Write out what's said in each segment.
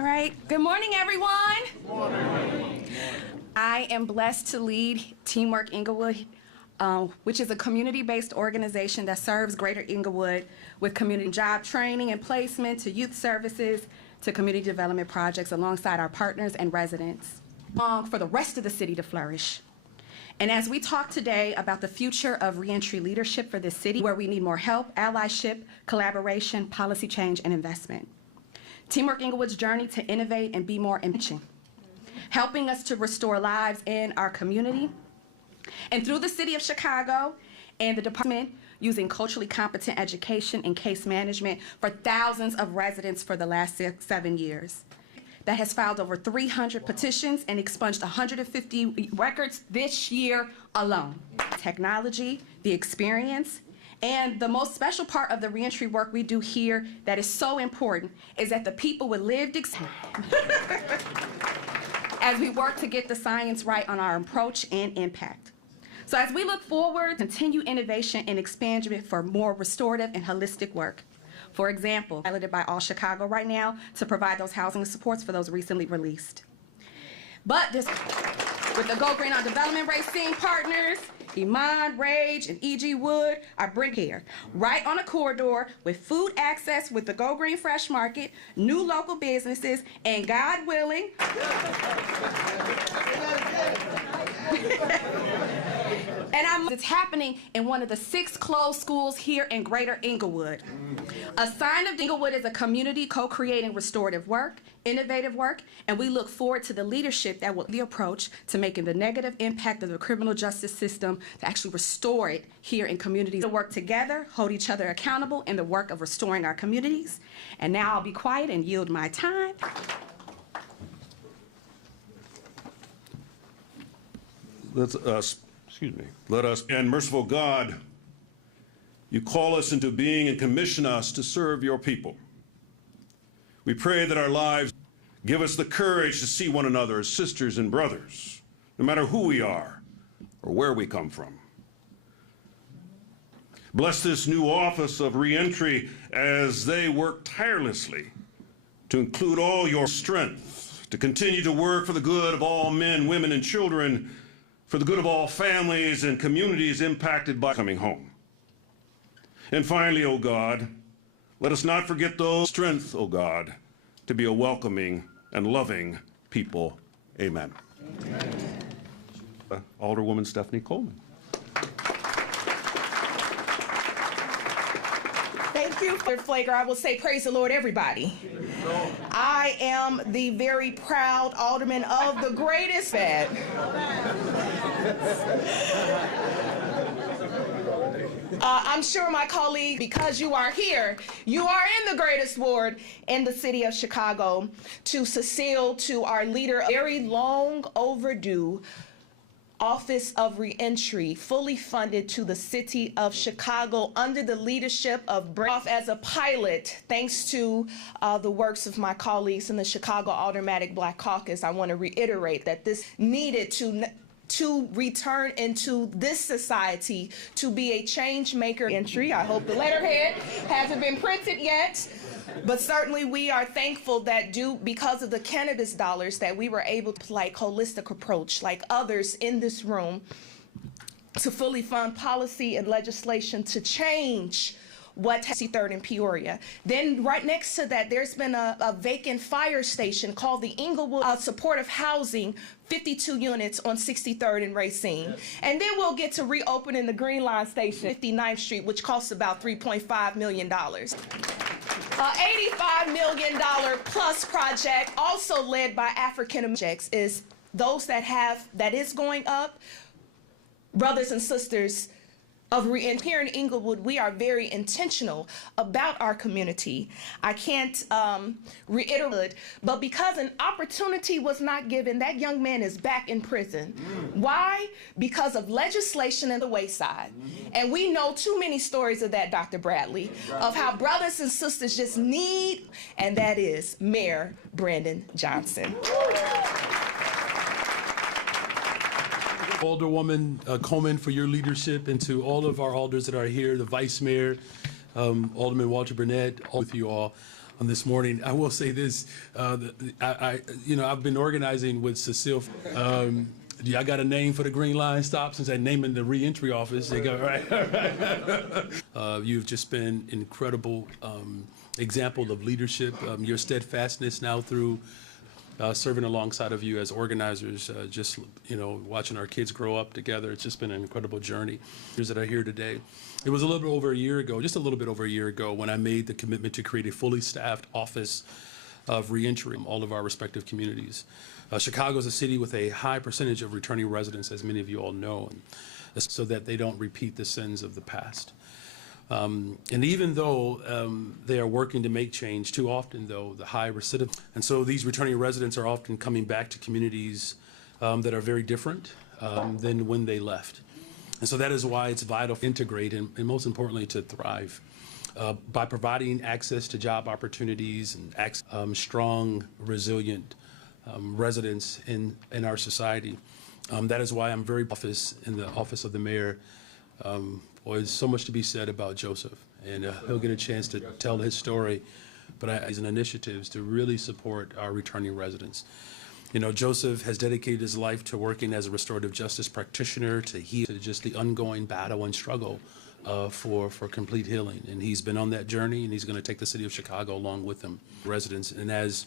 All right. Good morning, everyone. Good morning. I am blessed to lead Teamwork Inglewood, which is a community-based organization that serves Greater Inglewood with community job training and placement to youth services to community development projects alongside our partners and residents for the rest of the city to flourish. And as we talk today about the future of reentry leadership for this city, where we need more help, allyship, collaboration, policy change, and investment. Teamwork Inglewood's journey to innovate and be more enriching, helping us to restore lives in our community. And through the City of Chicago and the department, using culturally competent education and case management for thousands of residents for the last 7 years. That has filed over 300 petitions and expunged 150 records this year alone. Technology, the experience, and the most special part of the reentry work we do here that is so important is that the people with lived experience as we work to get the science right on our approach and impact. So as we look forward, continue innovation and expansion for more restorative and holistic work. For example, piloted by All Chicago right now to provide those housing supports for those recently released. But this, with the Go Green on Development Racine partners, Iman, Rage, and E.G. Wood are bring here, right on a corridor with food access with the Go Green Fresh Market, new local businesses, and God willing, it's happening in one of the 6 closed schools here in Greater Inglewood. A sign of Inglewood is a community co-creating restorative work, innovative work, and we look forward to the leadership that will be the approach to making the negative impact of the criminal justice system to actually restore it here in communities. To work together, hold each other accountable in the work of restoring our communities. And now I'll be quiet and yield my time. Let us, and merciful God, you call us into being and commission us to serve your people. We pray that our lives give us the courage to see one another as sisters and brothers, no matter who we are or where we come from. Bless this new office of reentry as they work tirelessly to include all your strength, to continue to work for the good of all men, women, and children, for the good of all families and communities impacted by coming home. And finally, O God, let us not forget those strength, O God, to be a welcoming and loving people. Amen. Amen. Alderwoman Stephanie Coleman. Thank you, Flager. I will say praise the Lord, everybody. I am the very proud alderman of the greatest bed. I'm sure my colleague, because you are here, you are in the greatest ward in the city of Chicago. To Cecile, to our leader, very long overdue Office of Reentry, fully funded to the city of Chicago under the leadership of off as a pilot, thanks to the works of my colleagues in the Chicago Automatic Black Caucus. I want to reiterate that this needed to return into this society to be a change maker. Entry. I hope the letterhead hasn't been printed yet. But certainly we are thankful that because of the cannabis dollars that we were able to like holistic approach like others in this room to fully fund policy and legislation to change what 63rd in Peoria. Then right next to that, there's been a vacant fire station called the Inglewood Supportive Housing, 52 units on 63rd and Racine. And then we'll get to reopening the Green Line Station, 59th Street, which costs about $3.5 million. $85 million plus project, also led by African Americans, is those that is going up. Brothers and sisters of reentry here in Inglewood, we are very intentional about our community. I can't reiterate, but because an opportunity was not given, that young man is back in prison. Why? Because of legislation in the wayside. And we know too many stories of that, Dr. Bradley, of how brothers and sisters just need, and that is Mayor Brandon Johnson. Alderwoman Coleman, for your leadership, and to all of our alders that are here, the Vice Mayor, Alderman Walter Burnett, all with you all. on this morning. I will say this, I've been organizing with Cecile. I got a name for the Green Line stop since I'm naming the reentry office. They go, right. You've just been incredible example of leadership. Your steadfastness now through serving alongside of you as organizers, watching our kids grow up together. It's just been an incredible journey. That are here today. It was a little bit over a year ago, just a little bit over a year ago, when I made the commitment to create a fully staffed office of reentry in all of our respective communities. Chicago is a city with a high percentage of returning residents, as many of you all know, so that they don't repeat the sins of the past. And even though they are working to make change, too often, though, the high recidivism. And so these returning residents are often coming back to communities that are very different than when they left. And so that is why it's vital to integrate and most importantly, to thrive. By providing access to job opportunities and strong, resilient residents in our society. That is why I'm very in the office of the mayor. There's so much to be said about Joseph, and he'll get a chance to tell his story, but as an initiatives to really support our returning residents. Joseph has dedicated his life to working as a restorative justice practitioner to heal, to just the ongoing battle and struggle for complete healing. And he's been on that journey, and he's going to take the city of Chicago along with him, residents. And as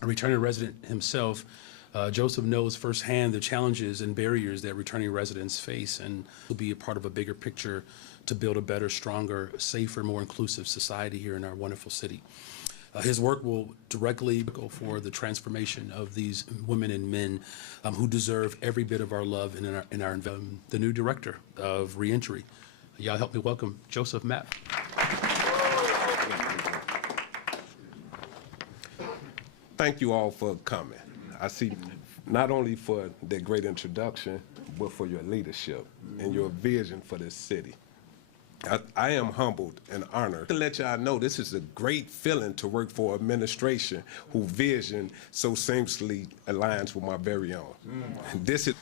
a returning resident himself, Joseph knows firsthand the challenges and barriers that returning residents face, and will be a part of a bigger picture to build a better, stronger, safer, more inclusive society here in our wonderful city. His work will directly go for the transformation of these women and men who deserve every bit of our love and the new director of reentry. Y'all help me welcome Joseph Mapp. Thank you all for coming. I see not only for the great introduction, but for your leadership and your vision for this city. I am humbled and honored to let y'all know this is a great feeling to work for an administration whose vision so seamlessly aligns with my very own. This is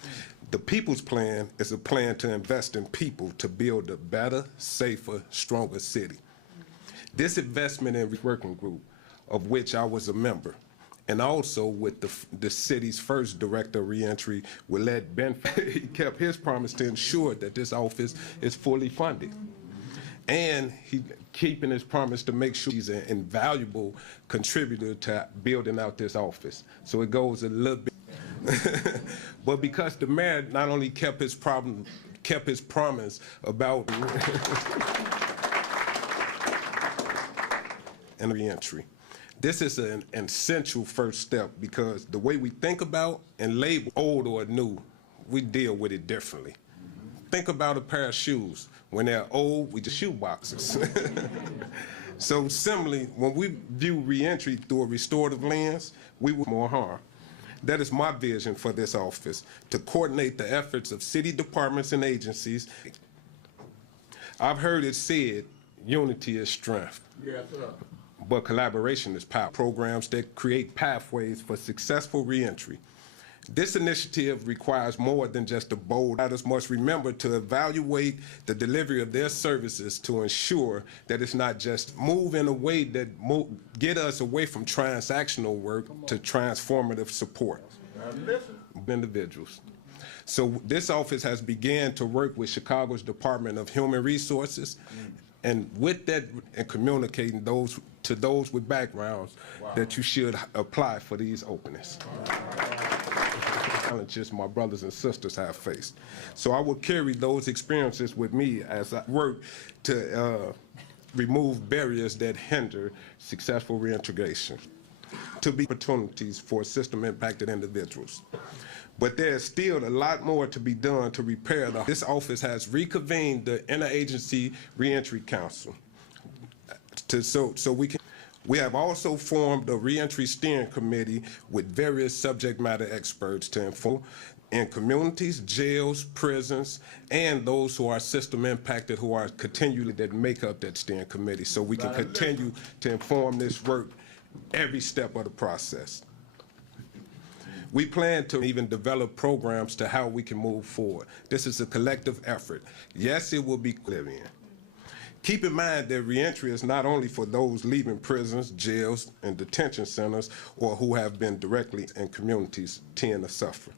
the People's Plan is a plan to invest in people to build a better, safer, stronger city. This investment in working group, of which I was a member, and also with the city's first director of reentry, Willette Benford, he kept his promise to ensure that this office is fully funded. And he keeping his promise to make sure he's an invaluable contributor to building out this office. So it goes a little bit. But because the mayor not only kept his promise about and reentry. This is an essential first step because the way we think about and label old or new, we deal with it differently. Think about a pair of shoes. When they're old, we just shoe boxes. So similarly, when we view reentry through a restorative lens, we will more harm. That is my vision for this office, to coordinate the efforts of city departments and agencies. I've heard it said, unity is strength. Yes, sir. But collaboration is power. Programs that create pathways for successful reentry. This initiative requires more than just a bold. Providers must remember to evaluate the delivery of their services to ensure that it's not just move in a way that get us away from transactional work to transformative support. Individuals. So this office has begun to work with Chicago's Department of Human Resources, and with that, and communicating to those with backgrounds that you should apply for these openings. Challenges my brothers and sisters have faced. So I will carry those experiences with me as I work to remove barriers that hinder successful reintegration, to be opportunities for system-impacted individuals. But there's still a lot more to be done to repair This office has reconvened the Interagency Reentry Council. We have also formed a reentry steering committee with various subject matter experts to inform in communities, jails, prisons, and those who are system impacted who are continually that make up that steering committee, so we can continue to inform this work every step of the process. We plan to even develop programs to how we can move forward. This is a collective effort. Yes, it will be living. Keep in mind that reentry is not only for those leaving prisons, jails, and detention centers, or who have been directly in communities tend to suffer.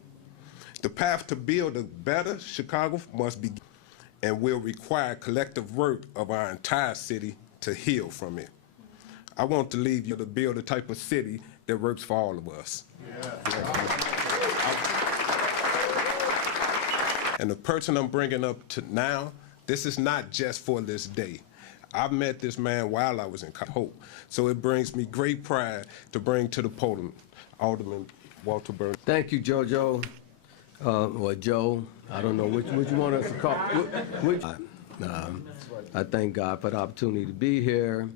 The path to build a better Chicago must be, and will require collective work of our entire city to heal from it. I want to leave you to build a type of city that works for all of us. And the person I'm bringing up to now, this is not just for this day. I've met this man while I was in Hope, so it brings me great pride to bring to the podium Alderman Walter Burns. Thank you, JoJo, or Joe. I don't know which you want us to call. I thank God for the opportunity to be here.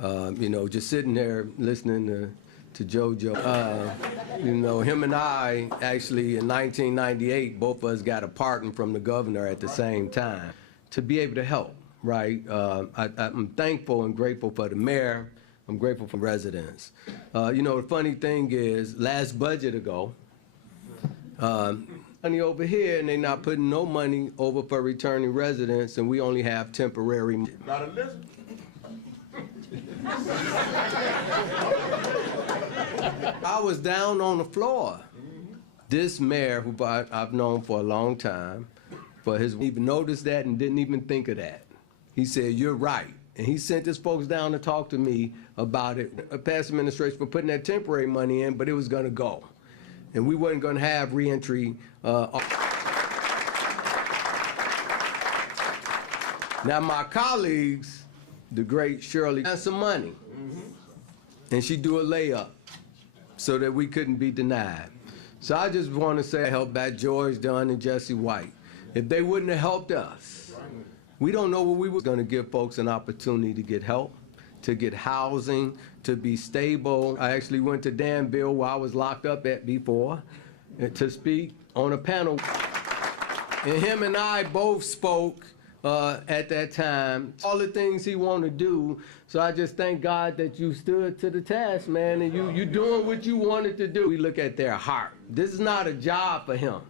You know, just sitting there listening to JoJo. You know, him and I actually in 1998, both of us got a pardon from the governor at the same time to be able to help. Right, I'm thankful and grateful for the mayor. I'm grateful for residents. You know, the funny thing is, last budget ago, money over here, and they're not putting no money over for returning residents, and we only have temporary. Not a list. I was down on the floor. This mayor, who I've known for a long time, for his even noticed that and didn't even think of that. He said, "You're right." And he sent his folks down to talk to me about it. Past administration for putting that temporary money in, but it was going to go. And we wasn't going to have reentry. Now, my colleagues, the great Shirley, had some money. And she do a layup so that we couldn't be denied. So I just want to say I helped back George Dunn and Jesse White. If they wouldn't have helped us, we don't know what we were going to give folks an opportunity to get help, to get housing, to be stable. I actually went to Danville, where I was locked up at before, to speak on a panel. And him and I both spoke at that time, all the things he wanted to do. So I just thank God that you stood to the task, man, and you doing what you wanted to do. We look at their heart. This is not a job for him.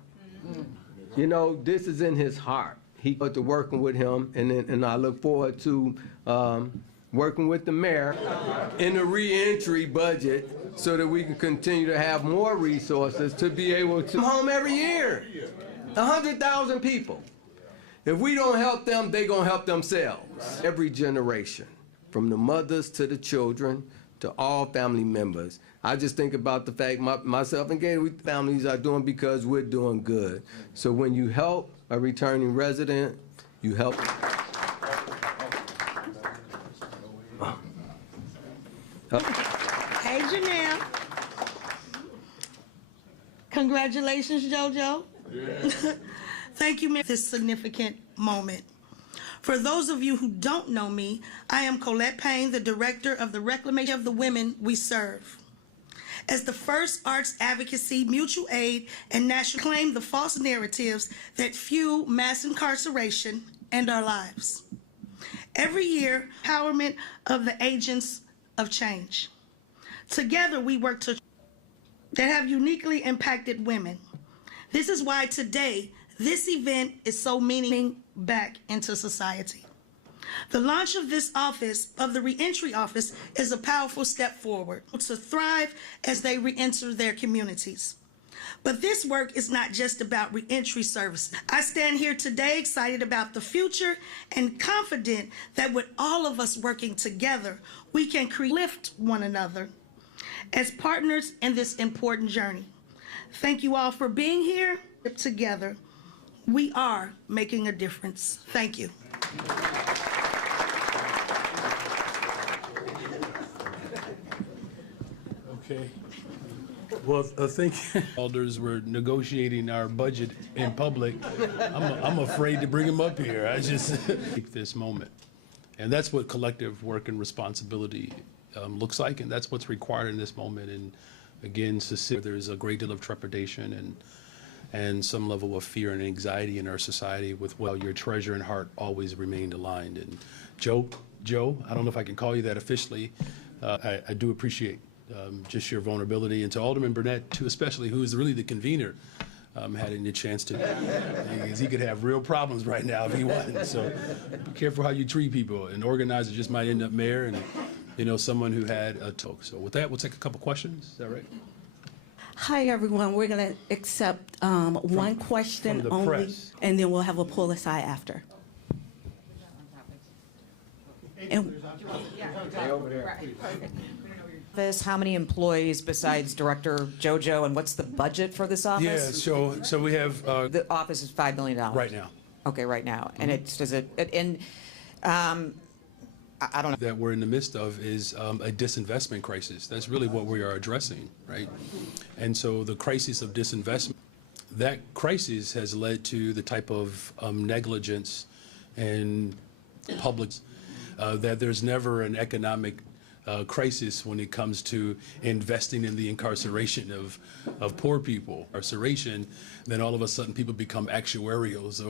You know, this is in his heart. He got to working with him, and I look forward to working with the mayor in the reentry budget so that we can continue to have more resources to be able to come home every year. 100,000 people. If we don't help them, they're going to help themselves. Every generation, from the mothers to the children to all family members. I just think about the fact myself and Gator, families are doing because we're doing good. So when you help a returning resident, you help. Hey, Janelle. Congratulations, JoJo. Yeah. Thank you, for this significant moment. For those of you who don't know me, I am Colette Payne, the Director of the Reclamation of the Women We Serve. As the first arts advocacy, mutual aid, and national claim the false narratives that fuel mass incarceration and our lives. Every year, empowerment of the agents of change. Together, we work to that have uniquely impacted women. This is why today, this event is so meaningful back into society. The launch of this office, of the reentry office, is a powerful step forward to thrive as they reenter their communities. But this work is not just about reentry services. I stand here today excited about the future and confident that with all of us working together, we can lift one another as partners in this important journey. Thank you all for being here. Together, we are making a difference. Thank you. Okay. Well, I think elders were negotiating our budget in public. I'm afraid to bring them up here. I just take this moment. And that's what collective work and responsibility looks like, and that's what's required in this moment. And again, there's a great deal of trepidation and some level of fear and anxiety in our society with, well, your treasure and heart always remained aligned. And Joe, I don't know if I can call you that officially. I do appreciate just your vulnerability, and to Alderman Burnett too, especially, who is really the convener Had the chance to, because he could have real problems right now if he wasn't. So be careful how you treat people. An organizer just might end up mayor, and someone who had a talk. So with that, we'll take a couple questions. Is that right? Hi, everyone. We're going to accept one question from the only, press. and then we'll have a pull aside after. And How many employees besides Director JoJo, and what's the budget for this office? Yeah, so we have The office is $5 million. right now Okay, right now. And I don't know. that we're in the midst of is a disinvestment crisis. That's really what we are addressing, right? And so the crisis of disinvestment, that crisis has led to the type of negligence and public that there's never an economic crisis when it comes to investing in the incarceration of poor people. Incarceration, then all of a sudden people become actuarials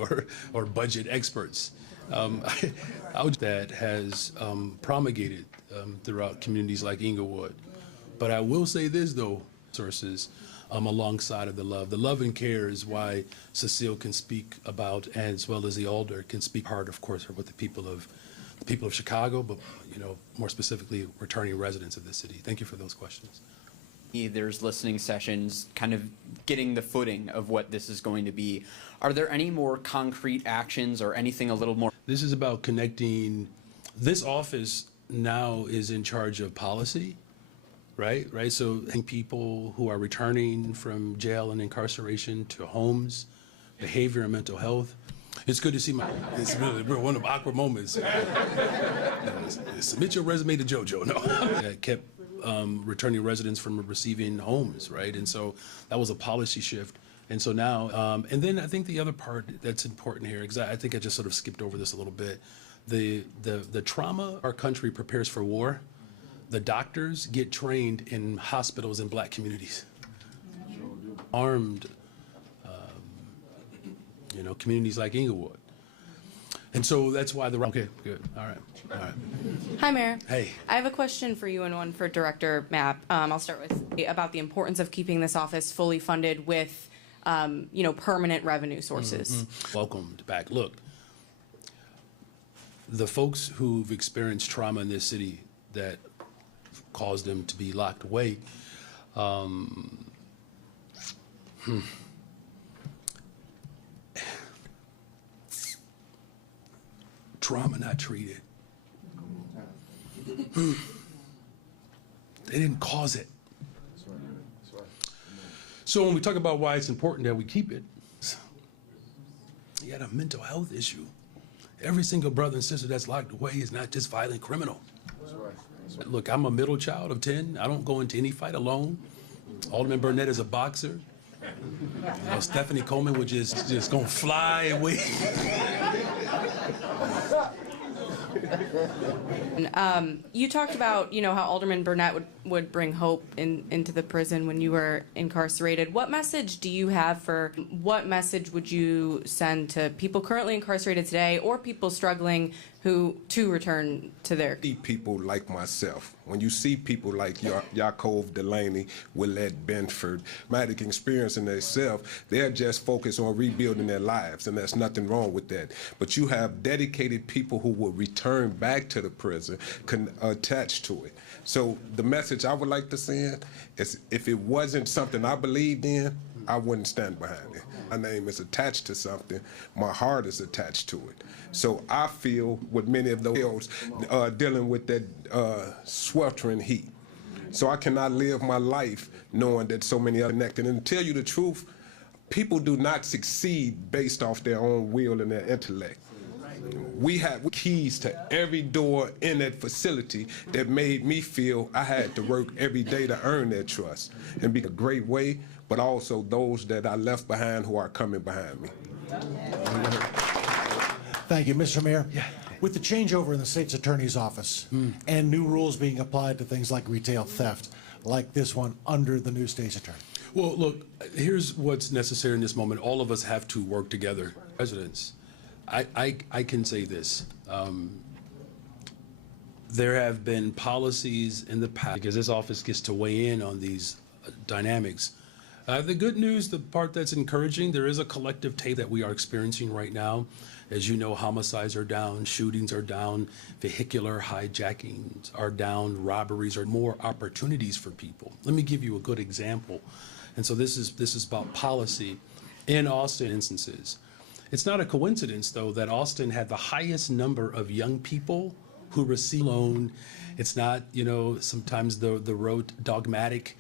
or budget experts. That has promulgated throughout communities like Inglewood. But I will say this, though, sources alongside of the love. The love and care is why Cecile can speak about, as well as the alder can speak hard, of course, with the people of Chicago, but more specifically, returning residents of the city. Thank you for those questions. There's listening sessions, kind of getting the footing of what this is going to be. Are there any more concrete actions or anything a little more? This is about connecting. This office now is in charge of policy, right? So people who are returning from jail and incarceration to homes, behavior and mental health. It's good to see it's really one of the awkward moments. Submit your resume to JoJo. No. It kept returning residents from receiving homes, right? And so that was a policy shift. And so now, and then I think the other part that's important here, because I think I just sort of skipped over this a little bit, the trauma our country prepares for war, the doctors get trained in hospitals in black communities. Armed, communities like Inglewood. And so that's why okay, good, all right. Hi, Mayor. Hey. I have a question for you and one for Director Mapp. I'll start with about the importance of keeping this office fully funded with, permanent revenue sources. Welcomed back. Look, the folks who've experienced trauma in this city that caused them to be locked away, trauma not treated. They didn't cause it. So when we talk about why it's important that we keep it, you got a mental health issue. Every single brother and sister that's locked away is not just violent criminal. Look, I'm a middle child of 10. I don't go into any fight alone. Alderman Burnett is a boxer. Stephanie Coleman would just gonna fly away. You talked about, how Alderman Burnett would bring hope into the prison when you were incarcerated. What message do you have what message would you send to people currently incarcerated today or people struggling to return to their... See people like myself. When you see people like Yaakov Delaney, Willette Benford, traumatic experience in themselves, they're just focused on rebuilding their lives, and there's nothing wrong with that. But you have dedicated people who will return back to the prison, attached to it. So the message I would like to send is, if it wasn't something I believed in, I wouldn't stand behind it. My name is attached to something. My heart is attached to it. So I feel with many of those dealing with that sweltering heat. So I cannot live my life knowing that so many are connected. And to tell you the truth, people do not succeed based off their own will and their intellect. We have keys to every door in that facility that made me feel I had to work every day to earn their trust and be a great way, but also those that I left behind who are coming behind me. Thank you, Mr. Mayor. Yeah. With the changeover in the state's attorney's office and new rules being applied to things like retail theft, like this one under the new state's attorney. Well, look, here's what's necessary in this moment. All of us have to work together. Residents, I can say this. There have been policies in the past, because this office gets to weigh in on these dynamics. The good news, the part that's encouraging, there is a collective tape that we are experiencing right now. As you know, homicides are down, shootings are down, vehicular hijackings are down, robberies are more opportunities for people. Let me give you a good example. And so this is about policy in Austin instances. It's not a coincidence, though, that Austin had the highest number of young people who receive loan. It's not, sometimes the rote dogmatic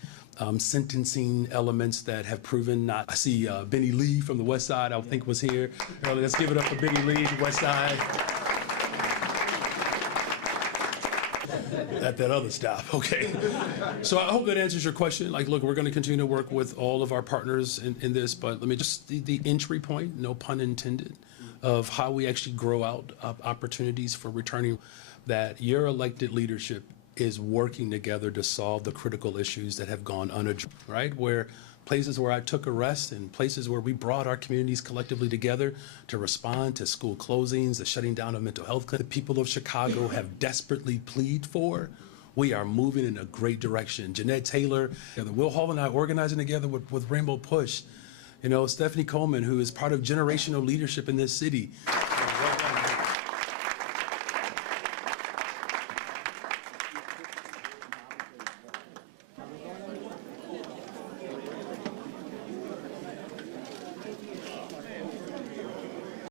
sentencing elements that have proven not. I see Benny Lee from the West Side, I think was here earlier. Let's give it up for Benny Lee, West Side. At that other stop, okay. So I hope that answers your question. Look, we're going to continue to work with all of our partners in this, but let me just, the entry point, no pun intended, of how we actually grow out opportunities for returning, that your elected leadership is working together to solve the critical issues that have gone unaddressed, right? Where places where I took arrest and places where we brought our communities collectively together to respond to school closings, the shutting down of mental health clinics, the people of Chicago have desperately pleaded for. We are moving in a great direction. Jeanette Taylor, Will Hall and I organizing together with Rainbow Push. Stephanie Coleman, who is part of generational leadership in this city.